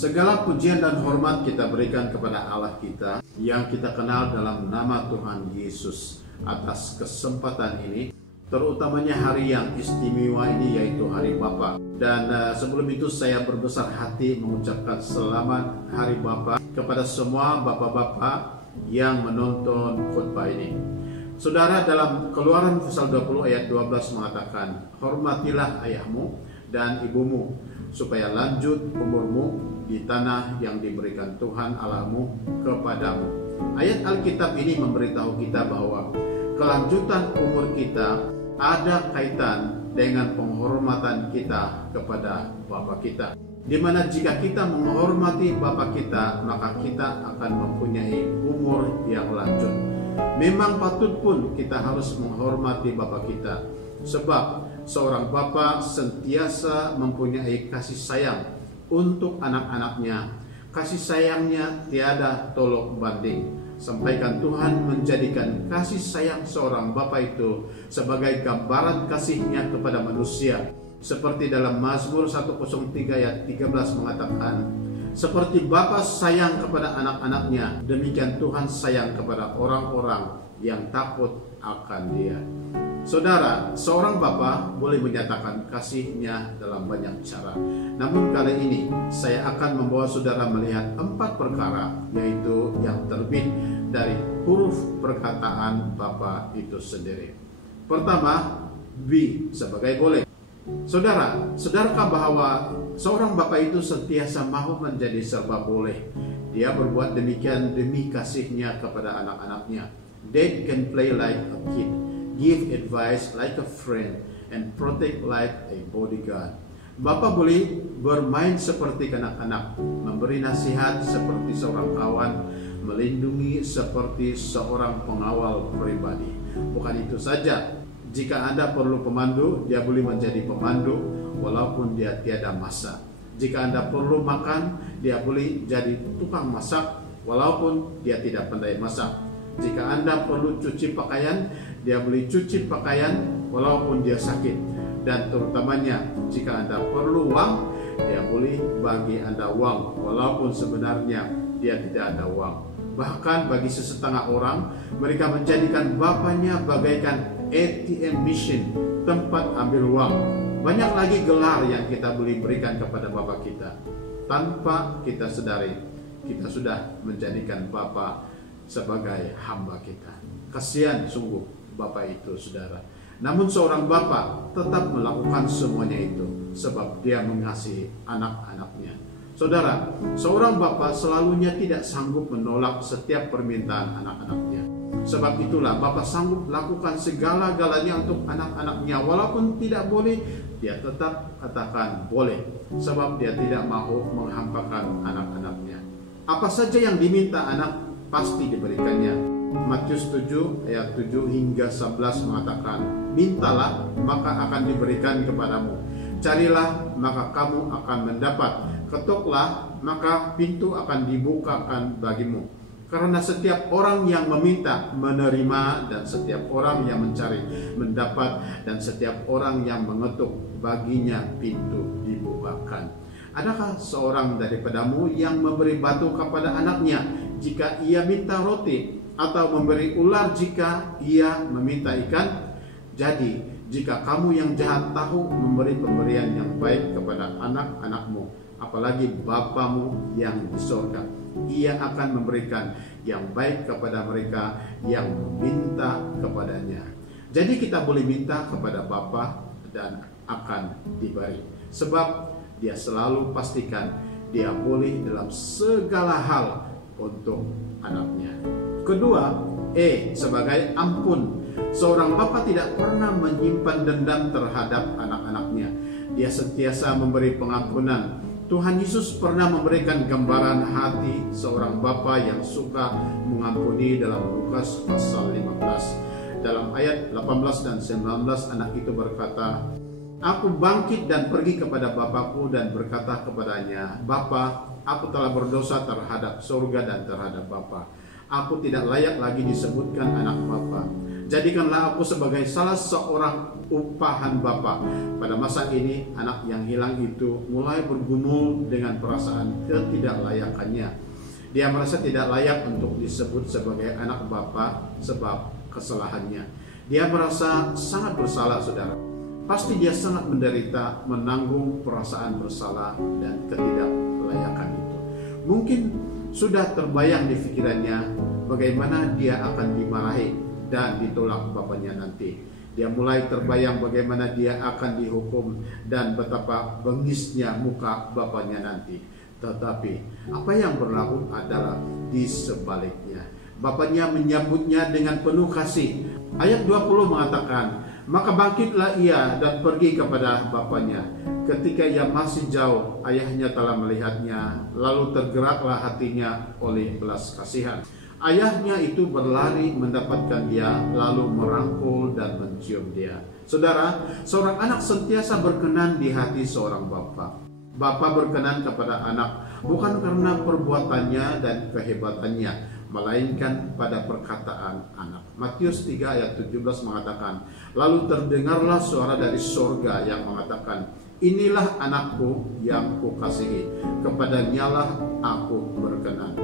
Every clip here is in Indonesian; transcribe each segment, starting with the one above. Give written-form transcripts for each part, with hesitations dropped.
Segala pujian dan hormat kita berikan kepada Allah kita yang kita kenal dalam nama Tuhan Yesus atas kesempatan ini, terutamanya hari yang istimewa ini, yaitu Hari Bapa. Dan sebelum itu saya berbesar hati mengucapkan selamat Hari Bapa kepada semua bapak-bapak yang menonton khotbah ini. Saudara, dalam Keluaran pasal 20 ayat 12 mengatakan, hormatilah ayahmu dan ibumu supaya lanjut umurmu di tanah yang diberikan Tuhan Allahmu kepadamu. Ayat Alkitab ini memberitahu kita bahwa kelanjutan umur kita ada kaitan dengan penghormatan kita kepada Bapa kita. Di mana jika kita menghormati Bapa kita, maka kita akan mempunyai umur yang lanjut. Memang patut pun kita harus menghormati Bapa kita, sebab seorang bapa sentiasa mempunyai kasih sayang untuk anak-anaknya. Kasih sayangnya tiada tolok banding. Sampaikan Tuhan menjadikan kasih sayang seorang bapa itu sebagai gambaran kasihnya kepada manusia. Seperti dalam Mazmur 103 ayat 13 mengatakan, seperti bapa sayang kepada anak-anaknya, demikian Tuhan sayang kepada orang-orang yang takut akan Dia. Saudara, seorang bapa boleh menyatakan kasihnya dalam banyak cara. Namun kali ini saya akan membawa saudara melihat 4 perkara, yaitu yang terbit dari huruf perkataan bapa itu sendiri. Pertama, be sebagai boleh. Saudara, sadarkah bahwa seorang bapa itu sentiasa mahu menjadi serba boleh? Dia berbuat demikian demi kasihnya kepada anak-anaknya. Dad can play like a kid, give advice like a friend, and protect like a bodyguard. Bapa boleh bermain seperti kanak-kanak, memberi nasihat seperti seorang kawan, melindungi seperti seorang pengawal pribadi. Bukan itu saja, jika Anda perlu pemandu, dia boleh menjadi pemandu walaupun dia tiada masak. Jika Anda perlu makan, dia boleh jadi tukang masak walaupun dia tidak pandai masak. Jika Anda perlu cuci pakaian, dia boleh cuci pakaian walaupun dia sakit. Dan terutamanya jika Anda perlu uang, dia boleh bagi Anda uang walaupun sebenarnya dia tidak ada uang. Bahkan bagi sesetengah orang, mereka menjadikan bapanya bagaikan ATM machine, tempat ambil uang. Banyak lagi gelar yang kita boleh berikan kepada bapa kita. Tanpa kita sadari, kita sudah menjadikan bapa sebagai hamba kita. Kasihan sungguh bapa itu, saudara. Namun seorang bapa tetap melakukan semuanya itu sebab dia mengasihi anak-anaknya. Saudara, seorang bapa selalunya tidak sanggup menolak setiap permintaan anak-anaknya. Sebab itulah bapa sanggup lakukan segala-galanya untuk anak-anaknya. Walaupun tidak boleh, dia tetap katakan boleh, sebab dia tidak mahu menghampakan anak-anaknya. Apa saja yang diminta anak pasti diberikannya. Matius 7 ayat 7 hingga 11 mengatakan, mintalah maka akan diberikan kepadamu, carilah maka kamu akan mendapat, ketoklah maka pintu akan dibukakan bagimu. Karena setiap orang yang meminta menerima, dan setiap orang yang mencari mendapat, dan setiap orang yang mengetuk baginya pintu dibukakan. Adakah seorang daripadamu yang memberi batu kepada anaknya jika ia minta roti, atau memberi ular jika ia meminta ikan? Jadi, jika kamu yang jahat tahu memberi pemberian yang baik kepada anak-anakmu, apalagi Bapamu yang di surga, ia akan memberikan yang baik kepada mereka yang meminta kepadanya. Jadi kita boleh minta kepada Bapa dan akan diberi, sebab dia selalu pastikan dia boleh dalam segala hal untuk anaknya. Kedua, sebagai ampun. Seorang bapa tidak pernah menyimpan dendam terhadap anak-anaknya. Dia sentiasa memberi pengampunan. Tuhan Yesus pernah memberikan gambaran hati seorang bapa yang suka mengampuni dalam Lukas pasal 15. Dalam ayat 18 dan 19 anak itu berkata, aku bangkit dan pergi kepada bapakku dan berkata kepadanya, Bapa, aku telah berdosa terhadap surga dan terhadap Bapa. Aku tidak layak lagi disebutkan anak Bapa. Jadikanlah aku sebagai salah seorang upahan Bapa. Pada masa ini, anak yang hilang itu mulai bergumul dengan perasaan ketidaklayakannya. Dia merasa tidak layak untuk disebut sebagai anak Bapa sebab kesalahannya. Dia merasa sangat bersalah, saudara. Pasti dia sangat menderita menanggung perasaan bersalah dan ketidaklayakan itu. Mungkin sudah terbayang di pikirannya bagaimana dia akan dimarahi dan ditolak bapaknya nanti. Dia mulai terbayang bagaimana dia akan dihukum dan betapa bengisnya muka bapaknya nanti. Tetapi apa yang berlaku adalah di sebaliknya. Bapaknya menyambutnya dengan penuh kasih. Ayat 20 mengatakan, maka bangkitlah ia dan pergi kepada bapaknya. Ketika ia masih jauh, ayahnya telah melihatnya, lalu tergeraklah hatinya oleh belas kasihan. Ayahnya itu berlari mendapatkan dia, lalu merangkul dan mencium dia. Saudara, seorang anak sentiasa berkenan di hati seorang bapa. Bapa berkenan kepada anak bukan karena perbuatannya dan kehebatannya, melainkan pada perkataan anak. Matius 3 ayat 17 mengatakan, lalu terdengarlah suara dari sorga yang mengatakan, inilah anakku yang kukasihi, kepadanyalah aku berkenan.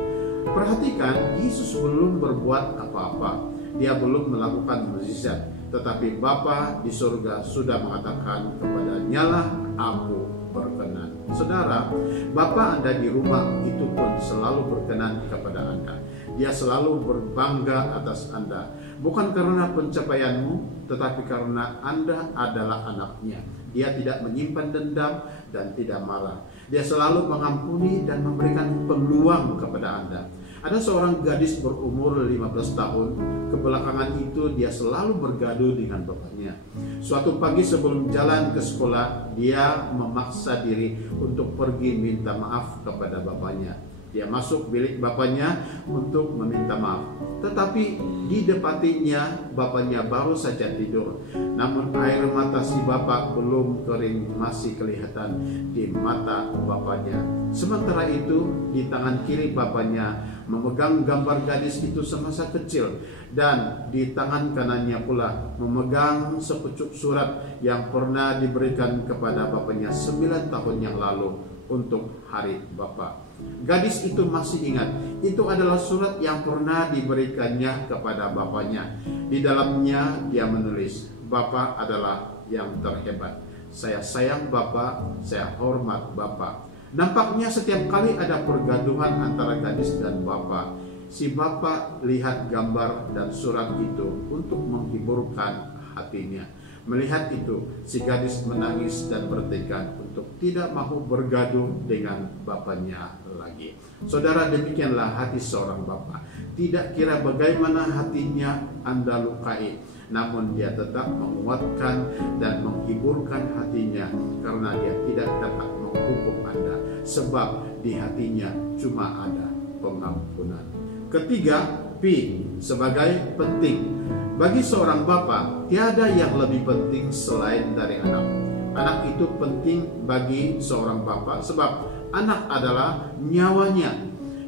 Perhatikan, Yesus belum berbuat apa-apa. Dia belum melakukan mukjizat, tetapi Bapa di surga sudah mengatakan kepadanyalah aku berkenan. Saudara, Bapa Anda di rumah itu pun selalu berkenan kepada Anda. Dia selalu berbangga atas Anda, bukan karena pencapaianmu, tetapi karena Anda adalah anaknya. Dia tidak menyimpan dendam dan tidak marah. Dia selalu mengampuni dan memberikan peluang kepada Anda. Ada seorang gadis berumur 15 tahun, kebelakangan itu dia selalu bergaduh dengan bapaknya. Suatu pagi sebelum jalan ke sekolah, dia memaksa diri untuk pergi minta maaf kepada bapaknya. Dia masuk bilik bapaknya untuk meminta maaf. Tetapi didapatinya bapaknya baru saja tidur. Namun air mata si bapak belum kering masih kelihatan di mata bapaknya. Sementara itu di tangan kiri bapaknya memegang gambar gadis itu semasa kecil. Dan di tangan kanannya pula memegang sepucuk surat yang pernah diberikan kepada bapaknya 9 tahun yang lalu untuk hari Bapak. Gadis itu masih ingat, itu adalah surat yang pernah diberikannya kepada bapaknya. Di dalamnya dia menulis, Bapak adalah yang terhebat. Saya sayang Bapak, saya hormat Bapak. Nampaknya setiap kali ada pergaduhan antara gadis dan Bapak, si Bapak lihat gambar dan surat itu untuk menghiburkan hatinya. Melihat itu, si gadis menangis dan bertekad untuk tidak mau bergaduh dengan bapaknya lagi. Saudara, demikianlah hati seorang bapa. Tidak kira bagaimana hatinya Anda lukai, namun dia tetap menguatkan dan menghiburkan hatinya karena dia tidak dapat menghukum Anda, sebab di hatinya cuma ada pengampunan. Ketiga, P sebagai penting. Bagi seorang bapa, tiada yang lebih penting selain dari anak. Anak itu penting bagi seorang bapa sebab anak adalah nyawanya.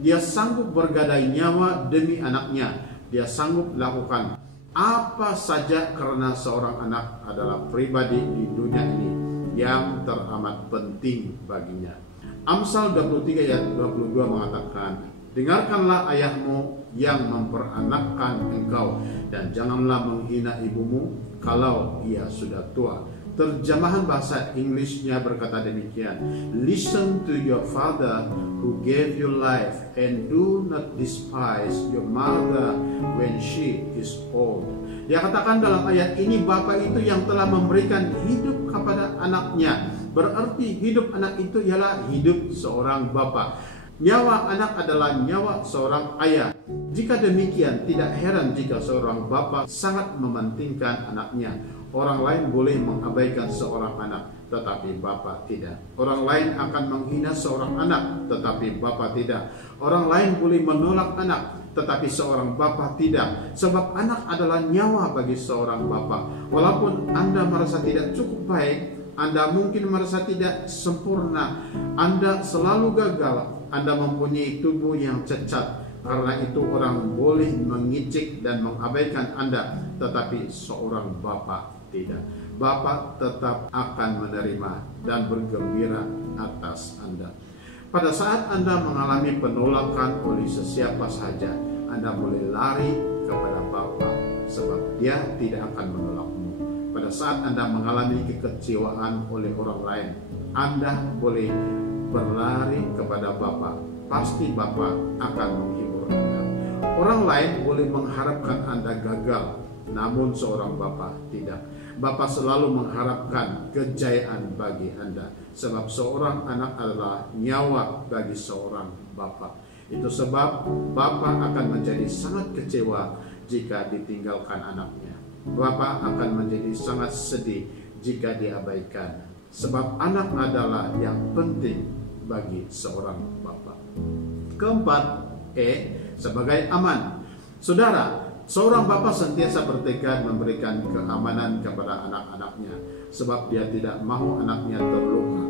Dia sanggup bergadai nyawa demi anaknya. Dia sanggup melakukan apa saja karena seorang anak adalah pribadi di dunia ini yang teramat penting baginya. Amsal 23 ayat 22 mengatakan, dengarkanlah ayahmu yang memperanakkan engkau, dan janganlah menghina ibumu kalau ia sudah tua. Terjemahan bahasa Inggrisnya berkata demikian, listen to your father who gave you life, and do not despise your mother when she is old. Dia katakan dalam ayat ini, Bapak itu yang telah memberikan hidup kepada anaknya. Berarti hidup anak itu ialah hidup seorang bapa. Nyawa anak adalah nyawa seorang ayah. Jika demikian, tidak heran jika seorang bapa sangat mementingkan anaknya. Orang lain boleh mengabaikan seorang anak, tetapi bapa tidak. Orang lain akan menghina seorang anak, tetapi bapa tidak. Orang lain boleh menolak anak, tetapi seorang bapa tidak. Sebab anak adalah nyawa bagi seorang bapa. Walaupun Anda merasa tidak cukup baik, Anda mungkin merasa tidak sempurna, Anda selalu gagal, Anda mempunyai tubuh yang cacat, Karena itu orang boleh mengicik dan mengabaikan Anda, tetapi seorang bapa tidak. Bapa tetap akan menerima dan bergembira atas Anda. Pada saat Anda mengalami penolakan oleh sesiapa saja, Anda boleh lari kepada Bapa, sebab Dia tidak akan menolakmu. Pada saat Anda mengalami kekecewaan oleh orang lain, Anda boleh berlari kepada Bapa. Pasti Bapa akan menghibur Anda. Orang lain boleh mengharapkan Anda gagal, namun seorang Bapa tidak. Bapa selalu mengharapkan kejayaan bagi Anda, sebab seorang anak adalah nyawa bagi seorang bapa. Itu sebab bapa akan menjadi sangat kecewa jika ditinggalkan anaknya. Bapa akan menjadi sangat sedih jika diabaikan, sebab anak adalah yang penting bagi seorang bapa. Keempat, sebagai aman. Saudara, seorang bapa sentiasa bertekad memberikan keamanan kepada anak-anaknya, sebab dia tidak mau anaknya terluka,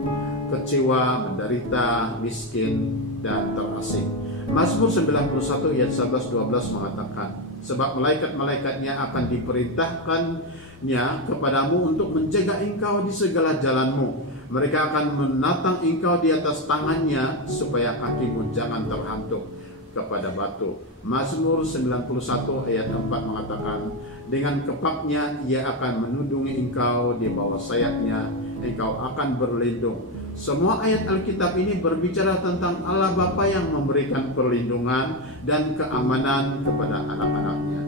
kecewa, menderita, miskin, dan terasing. Mazmur 91 ayat 11-12 mengatakan, sebab malaikat-malaikatnya akan diperintahkannya kepadamu untuk menjaga engkau di segala jalanmu. Mereka akan menatang engkau di atas tangannya, supaya kakimu jangan terhantuk kepada batu. Mazmur 91 ayat 4 mengatakan, dengan kepaknya ia akan menudungi engkau, di bawah sayapnya engkau akan berlindung. Semua ayat Alkitab ini berbicara tentang Allah Bapa yang memberikan perlindungan dan keamanan kepada anak-anaknya.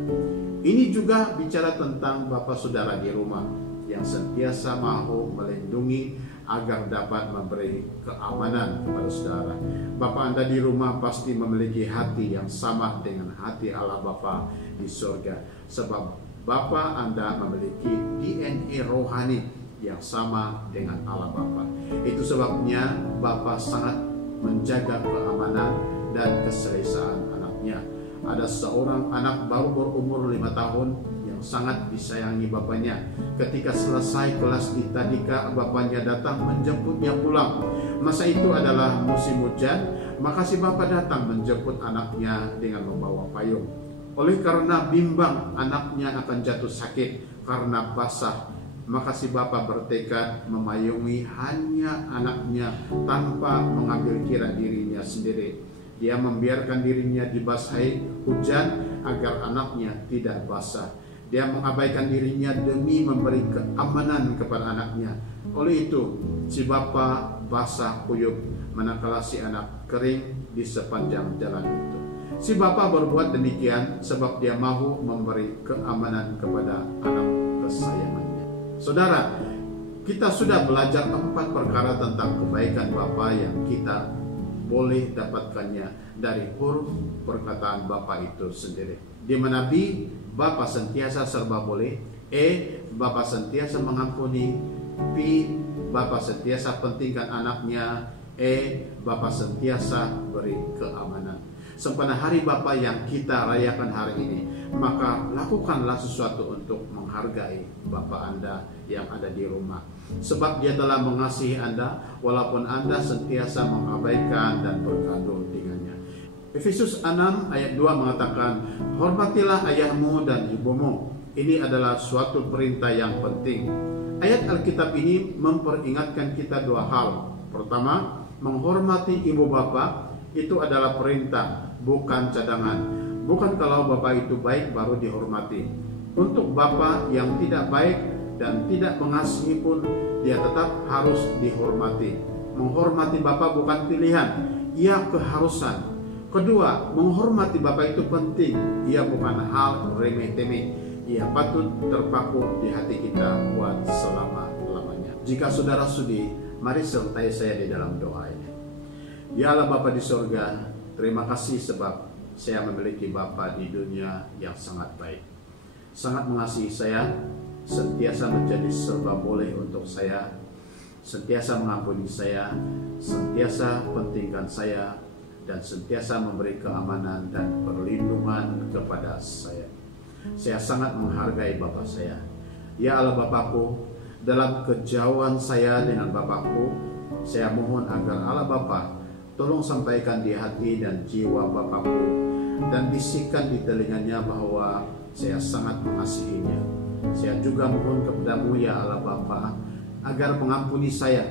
Ini juga bicara tentang Bapa saudara di rumah yang sentiasa mau melindungi agar dapat memberi keamanan kepada saudara. Bapa Anda di rumah pasti memiliki hati yang sama dengan hati Allah Bapa di surga, sebab Bapa Anda memiliki DNA rohani yang sama dengan Allah Bapa. Itu sebabnya Bapa sangat menjaga keamanan dan keselesaan anaknya. Ada seorang anak baru berumur 5 tahun yang sangat disayangi bapaknya. Ketika selesai kelas di tadika, bapaknya datang menjemputnya pulang. Masa itu adalah musim hujan, maka si bapak datang menjemput anaknya dengan membawa payung. Oleh karena bimbang anaknya akan jatuh sakit karena basah, maka si bapak bertekad memayungi hanya anaknya tanpa mengambil kira dirinya sendiri. Dia membiarkan dirinya dibasahi hujan agar anaknya tidak basah. Dia mengabaikan dirinya demi memberi keamanan kepada anaknya. Oleh itu, si bapak basah kuyup manakala si anak kering di sepanjang jalan itu. Si bapak berbuat demikian sebab dia mahu memberi keamanan kepada anak kesayangannya. Saudara, kita sudah belajar 4 perkara tentang kebaikan Bapa yang kita boleh dapatkannya dari huruf perkataan Bapa itu sendiri. Di mana B, Bapa sentiasa serba boleh. E, Bapa sentiasa mengampuni. P, Bapa sentiasa pentingkan anaknya. E, Bapa sentiasa beri keamanan. Sempena hari Bapa yang kita rayakan hari ini, maka lakukanlah sesuatu untuk menghargai Bapa Anda yang ada di rumah. Sebab Dia telah mengasihi Anda walaupun Anda sentiasa mengabaikan dan bergaduh dengannya. Efesus 6 ayat 2 mengatakan, hormatilah ayahmu dan ibumu. Ini adalah suatu perintah yang penting. Ayat Alkitab ini memperingatkan kita 2 hal. Pertama, menghormati ibu bapa itu adalah perintah, bukan cadangan. Bukan kalau bapak itu baik baru dihormati. Untuk bapak yang tidak baik dan tidak mengasihi pun, dia tetap harus dihormati. Menghormati bapak bukan pilihan, ia keharusan. Kedua, menghormati bapak itu penting, ia bukan hal remeh-temeh. Ia patut terpaku di hati kita buat selama-lamanya. Jika saudara sudi, mari sertai saya di dalam doa ini. Ya Allah Bapa di surga, terima kasih sebab saya memiliki Bapa di dunia yang sangat baik, sangat mengasihi saya, sentiasa menjadi serba boleh untuk saya, sentiasa mengampuni saya, sentiasa pentingkan saya, dan sentiasa memberi keamanan dan perlindungan kepada saya. Saya sangat menghargai Bapa saya. Ya Allah Bapakku, dalam kejauhan saya dengan Bapakku, saya mohon agar Allah Bapa tolong sampaikan di hati dan jiwa Bapakku dan bisikan di telinganya bahwa saya sangat mengasihinya. Saya juga mohon kepadamu ya Allah Bapa, agar mengampuni saya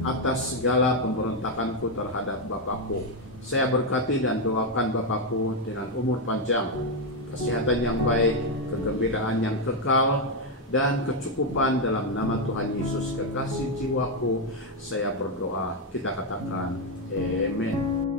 atas segala pemberontakanku terhadap Bapakku. Saya berkati dan doakan Bapakku dengan umur panjang, kesehatan yang baik, kegembiraan yang kekal, dan kecukupan dalam nama Tuhan Yesus. Kekasih jiwaku, saya berdoa. Kita katakan amin.